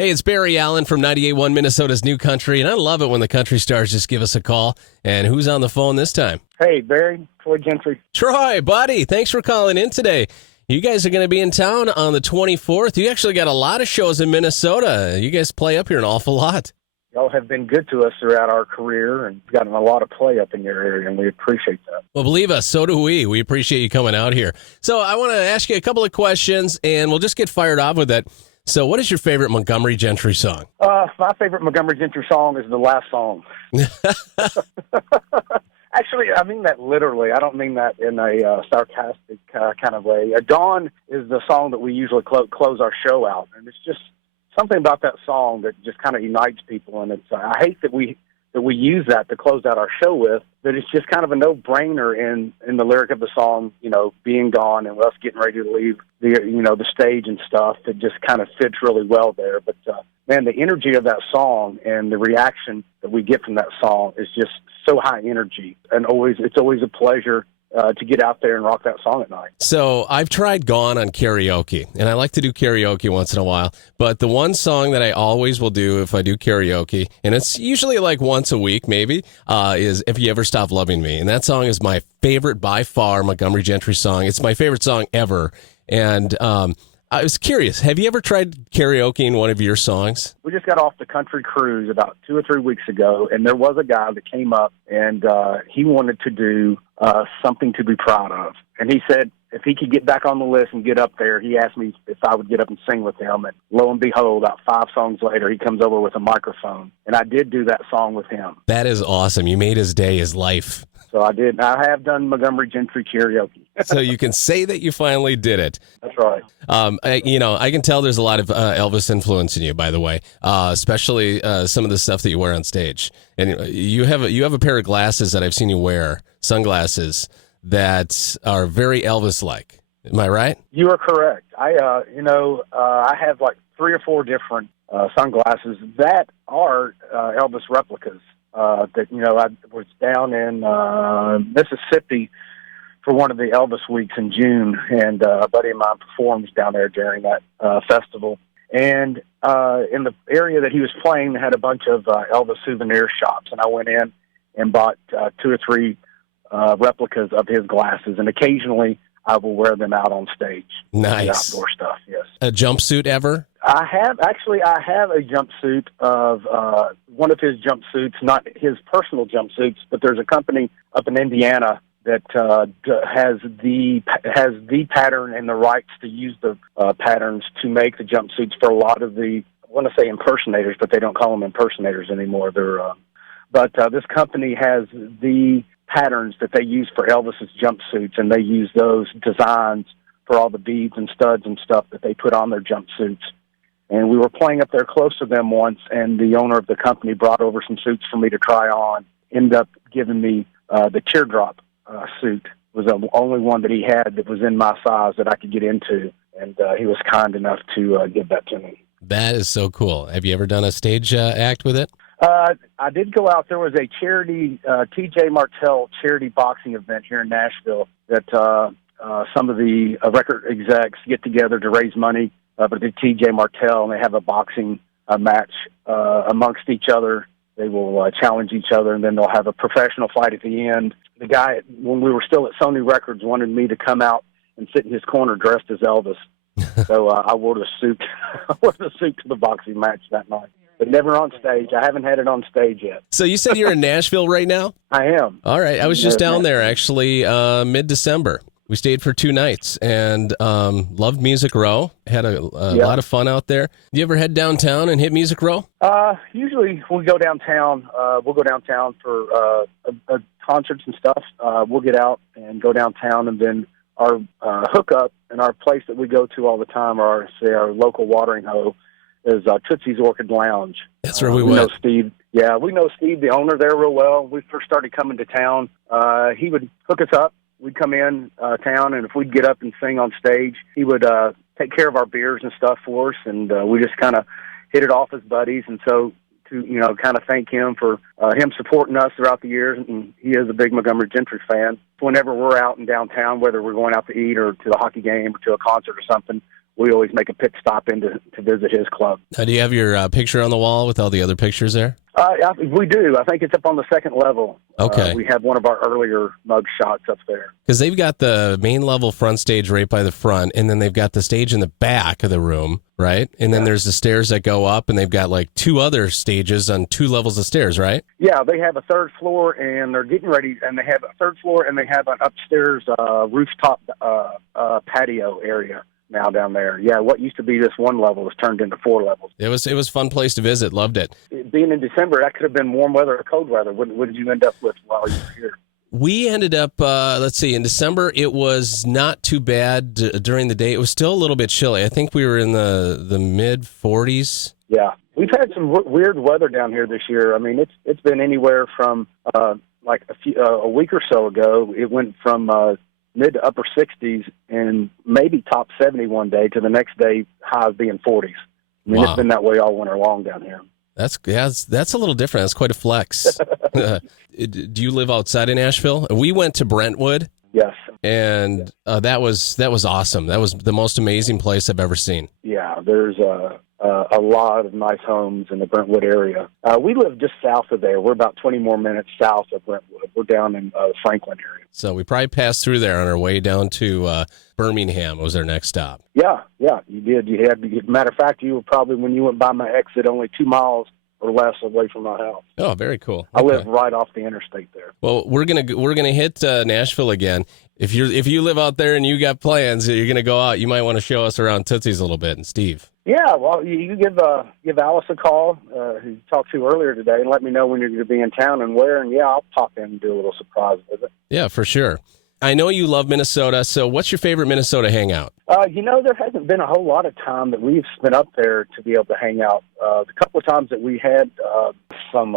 Hey, it's Barry Allen from 98.1 Minnesota's New Country, and I love it when the country stars just give us a call. And who's on the phone this time? Hey, Barry, Troy Gentry. Troy, buddy, thanks for calling in today. You guys are going to be in town on the 24th. You actually got a lot of shows in Minnesota. You guys play up here an awful lot. Y'all have been good to us throughout our career and gotten a lot of play up in your area, and we appreciate that. Well, believe us, so do we. We appreciate you coming out here. So I want to ask you a couple of questions, and we'll just get fired off with that. So what is your favorite Montgomery Gentry song? My favorite Montgomery Gentry song is the last song. Actually, I mean that literally. I don't mean that in a sarcastic kind of way. Dawn is the song that we usually close our show out, and it's just something about that song that just kind of unites people. And it's I hate that we use that to close out our show with, but it's just kind of a no-brainer in the lyric of the song, you know, being gone and us getting ready to leave the stage and stuff. It just kind of fits really well there. But man, the energy of that song and the reaction that we get from that song is just so high energy, and it's always a pleasure to get out there and rock that song at night. So I've tried Gone on karaoke, and I like to do karaoke once in a while, but the one song that I always will do if I do karaoke, and it's usually like once a week maybe, is If You Ever Stop Loving Me. And that song is my favorite by far Montgomery Gentry song. It's my favorite song ever. And I was curious, have you ever tried karaokeing one of your songs? We just got off the country cruise about 2 or 3 weeks ago, and there was a guy that came up, and he wanted to do Something to Be Proud Of. And he said if he could get back on the list and get up there, he asked me if I would get up and sing with him. And lo and behold, about 5 songs later, he comes over with a microphone. And I did do that song with him. That is awesome. You made his day, his life. So I did. I have done Montgomery Gentry karaoke. So you can say that you finally did it. That's right. I can tell there's a lot of Elvis influence in you, by the way, especially some of the stuff that you wear on stage. And you have a pair of glasses that I've seen you wear, sunglasses, that are very Elvis-like. Am I right? You are correct. I have like 3 or 4 different sunglasses that are Elvis replicas. I was down in Mississippi for one of the Elvis weeks in June, and a buddy of mine performs down there during that festival. And in the area that he was playing, they had a bunch of Elvis souvenir shops, and I went in and bought 2 or 3 replicas of his glasses, and occasionally I will wear them out on stage. Nice. Outdoor stuff, yes. A jumpsuit ever? I have a jumpsuit of one of his jumpsuits, not his personal jumpsuits, but there's a company up in Indiana that has the pattern and the rights to use the patterns to make the jumpsuits for a lot of the, I want to say impersonators, but they don't call them impersonators anymore. But this company has the patterns that they use for Elvis's jumpsuits, and they use those designs for all the beads and studs and stuff that they put on their jumpsuits. And we were playing up there close to them once, and the owner of the company brought over some suits for me to try on. Ended up giving me the teardrop suit. It was the only one that he had that was in my size that I could get into, and he was kind enough to give that to me. That is so cool. Have you ever done a stage act with it? I did go out. There was a charity, TJ Martell charity boxing event here in Nashville that some of the record execs get together to raise money for the TJ Martell, and they have a boxing match amongst each other. They will challenge each other, and then they'll have a professional fight at the end. The guy, when we were still at Sony Records, wanted me to come out and sit in his corner dressed as Elvis. So I wore the suit. I wore the suit to the boxing match that night. But never on stage. I haven't had it on stage yet. So you said you're in Nashville right now? I am. All right. I was just down there, actually, mid-December. We stayed for 2 nights and loved Music Row. Had a lot of fun out there. You ever head downtown and hit Music Row? Usually we go downtown. We'll go downtown for concerts and stuff. We'll get out and go downtown, and then our hookup and our place that we go to all the time, our local watering hole, is Tootsie's Orchid Lounge. That's where we went. Know Steve. Yeah, we know Steve, the owner there, real well. When we first started coming to town, he would hook us up. We'd come in town, and if we'd get up and sing on stage, he would take care of our beers and stuff for us, and we just kind of hit it off as buddies. And so to kind of thank him for him supporting us throughout the years, and he is a big Montgomery Gentry fan. Whenever we're out in downtown, whether we're going out to eat or to a hockey game or to a concert or something, we always make a pit stop in to visit his club. Now, do you have your picture on the wall with all the other pictures there? We do. I think it's up on the second level. Okay. We have one of our earlier mug shots up there. Because they've got the main level front stage right by the front, and then they've got the stage in the back of the room, right? And then there's the stairs that go up, and they've got like 2 other stages on 2 levels of stairs, right? Yeah, they have a 3rd floor, and they're getting ready, and they have a 3rd floor, and they have an upstairs rooftop patio area now down there. Yeah, what used to be this 1 level was turned into 4 levels. It was a fun place to visit. Loved it. Being in December, that could have been warm weather or cold weather. What did you end up with while you were here? We ended up, in December, it was not too bad during the day. It was still a little bit chilly. I think we were in the mid-40s. Yeah. We've had some weird weather down here this year. I mean, it's been anywhere from, a week or so ago, it went from mid to upper 60s and maybe top 70 one day to the next day highs being 40s. I mean, It's been that way all winter long down here. That's a little different. That's quite a flex. Do you live outside of Nashville? We went to Brentwood. Yes. And that was awesome. That was the most amazing place I've ever seen. Yeah, there's a lot of nice homes in the Brentwood area. We live just south of there. We're about 20 more minutes south of Brentwood. We're down in Franklin area. So we probably passed through there on our way down to Birmingham was our next stop. Yeah, you did. Matter of fact, you were probably, when you went by my exit, only 2 miles or less away from my house. Oh, very cool. I live right off the interstate there. Well, we're gonna hit Nashville again. If you live out there and you got plans, you're gonna go out. You might want to show us around Tootsie's a little bit, and Steve. Yeah, well, you give Alice a call, who you talked to earlier today, and let me know when you're going to be in town and where, and I'll pop in and do a little surprise visit. Yeah, for sure. I know you love Minnesota, so what's your favorite Minnesota hangout? There hasn't been a whole lot of time that we've spent up there to be able to hang out. The couple of times that we had some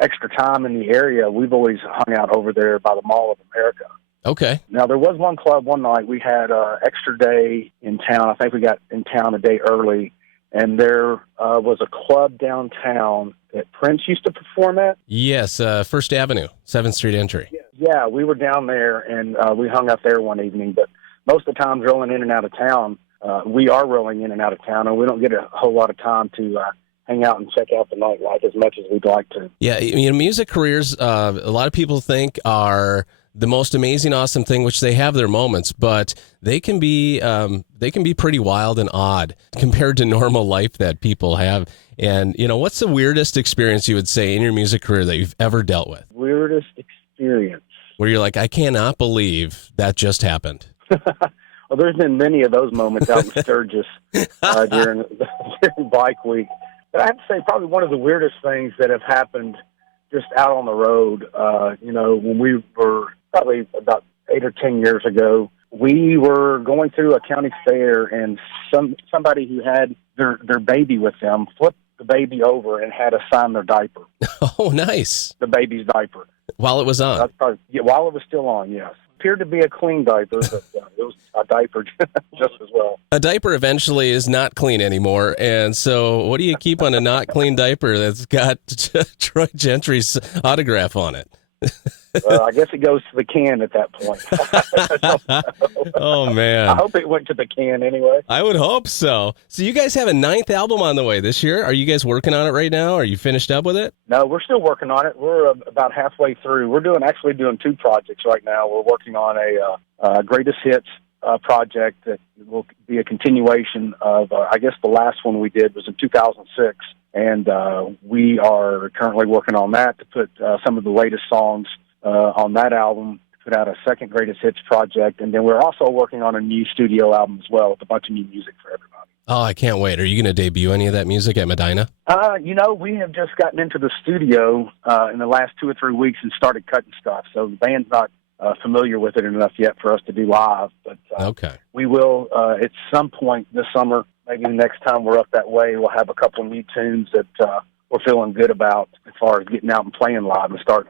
extra time in the area, we've always hung out over there by the Mall of America. Okay. Now, there was one club one night. We had an extra day in town. I think we got in town a day early, and there was a club downtown that Prince used to perform at. Yes, First Avenue, 7th Street entry. Yeah, we were down there, and we hung out there one evening. But most of the time, rolling in and out of town, we are rolling in and out of town, and we don't get a whole lot of time to hang out and check out the nightlife as much as we'd like to. Yeah, music careers, a lot of people think are the most amazing, awesome thing, which they have their moments, but they can be pretty wild and odd compared to normal life that people have. And, what's the weirdest experience you would say in your music career that you've ever dealt with? Weirdest experience? Where you're like, I cannot believe that just happened. Well, there's been many of those moments out in Sturgis during Bike Week. But I have to say, probably one of the weirdest things that have happened just out on the road, when we were probably about 8 or 10 years ago, we were going through a county fair, and somebody who had their baby with them flipped the baby over and had us sign their diaper. Oh, nice. The baby's diaper. While it was on? While it was still on, yes. Appeared to be a clean diaper, but it was a diaper just as well. A diaper eventually is not clean anymore, and so what do you keep on a not clean diaper that's got Troy Gentry's autograph on it? I guess it goes to the can at that point. Oh, man. I hope it went to the can anyway. I would hope so. So you guys have a 9th album on the way this year. Are you guys working on it right now? Are you finished up with it? No, we're still working on it. We're about halfway through. We're actually doing 2 projects right now. We're working on a greatest hits project that will be a continuation of, I guess the last one we did was in 2006. And we are currently working on that to put some of the latest songs on that album, to put out a second greatest hits project. And then we're also working on a new studio album as well with a bunch of new music for everybody. Oh, I can't wait. Are you going to debut any of that music at Medina? We have just gotten into the studio in the last 2 or 3 weeks and started cutting stuff. So the band's not familiar with it enough yet for us to do live. But okay. We will at some point this summer. Maybe the next time we're up that way, we'll have a couple of new tunes that we're feeling good about as far as getting out and playing live and start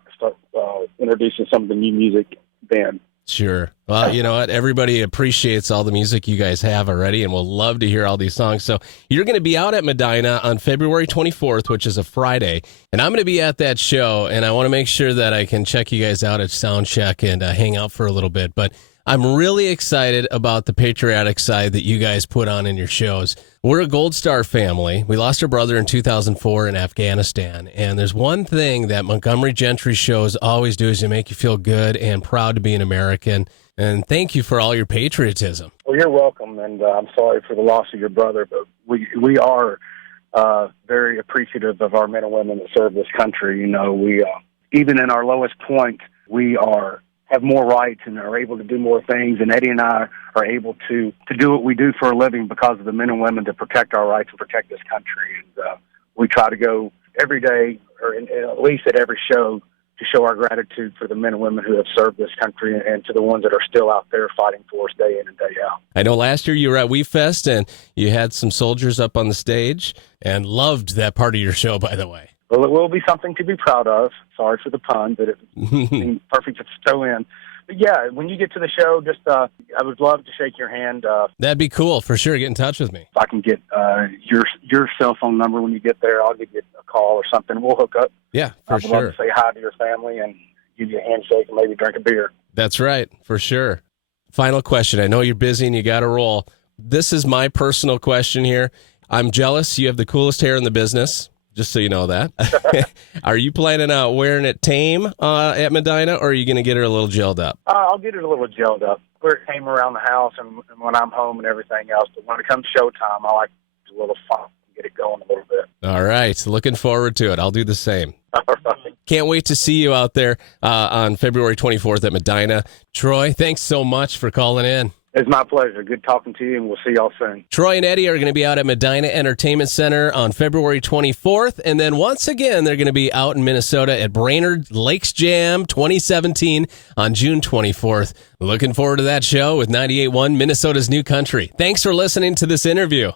introducing some of the new music then. Sure. Well, you know what? Everybody appreciates all the music you guys have already, and we'll love to hear all these songs. So you're going to be out at Medina on February 24th, which is a Friday, and I'm going to be at that show, and I want to make sure that I can check you guys out at Soundcheck and hang out for a little bit. But I'm really excited about the patriotic side that you guys put on in your shows. We're a Gold Star family. We lost our brother in 2004 in Afghanistan. And there's one thing that Montgomery Gentry shows always do is to make you feel good and proud to be an American. And thank you for all your patriotism. Well, you're welcome, and I'm sorry for the loss of your brother, but we are very appreciative of our men and women that serve this country. You know, we even in our lowest point, we have more rights and are able to do more things. And Eddie and I are able to do what we do for a living because of the men and women that protect our rights and protect this country. And we try to go every day, or at least at every show, to show our gratitude for the men and women who have served this country and to the ones that are still out there fighting for us day in and day out. I know last year you were at We Fest and you had some soldiers up on the stage, and loved that part of your show, by the way. Well, it will be something to be proud of. Sorry for the pun, but it seemed perfect to throw in. But yeah, when you get to the show, just I would love to shake your hand. That'd be cool, for sure. Get in touch with me. If I can get your cell phone number when you get there, I'll give you a call or something. We'll hook up. Yeah, for sure. I'd love to say hi to your family and give you a handshake and maybe drink a beer. That's right, for sure. Final question. I know you're busy and you got to roll. This is my personal question here. I'm jealous. You have the coolest hair in the business, just so you know that. Are you planning on wearing it tame at Medina, or are you going to get her a little gelled up? I'll get it a little gelled up. Wear it tame around the house and when I'm home and everything else. But when it comes showtime, I like to do a little fun and get it going a little bit. All right. Looking forward to it. I'll do the same. All right. Can't wait to see you out there on February 24th at Medina. Troy, thanks so much for calling in. It's my pleasure. Good talking to you, and we'll see y'all soon. Troy and Eddie are going to be out at Medina Entertainment Center on February 24th. And then once again, they're going to be out in Minnesota at Brainerd Lakes Jam 2017 on June 24th. Looking forward to that show with 98.1 Minnesota's New Country. Thanks for listening to this interview.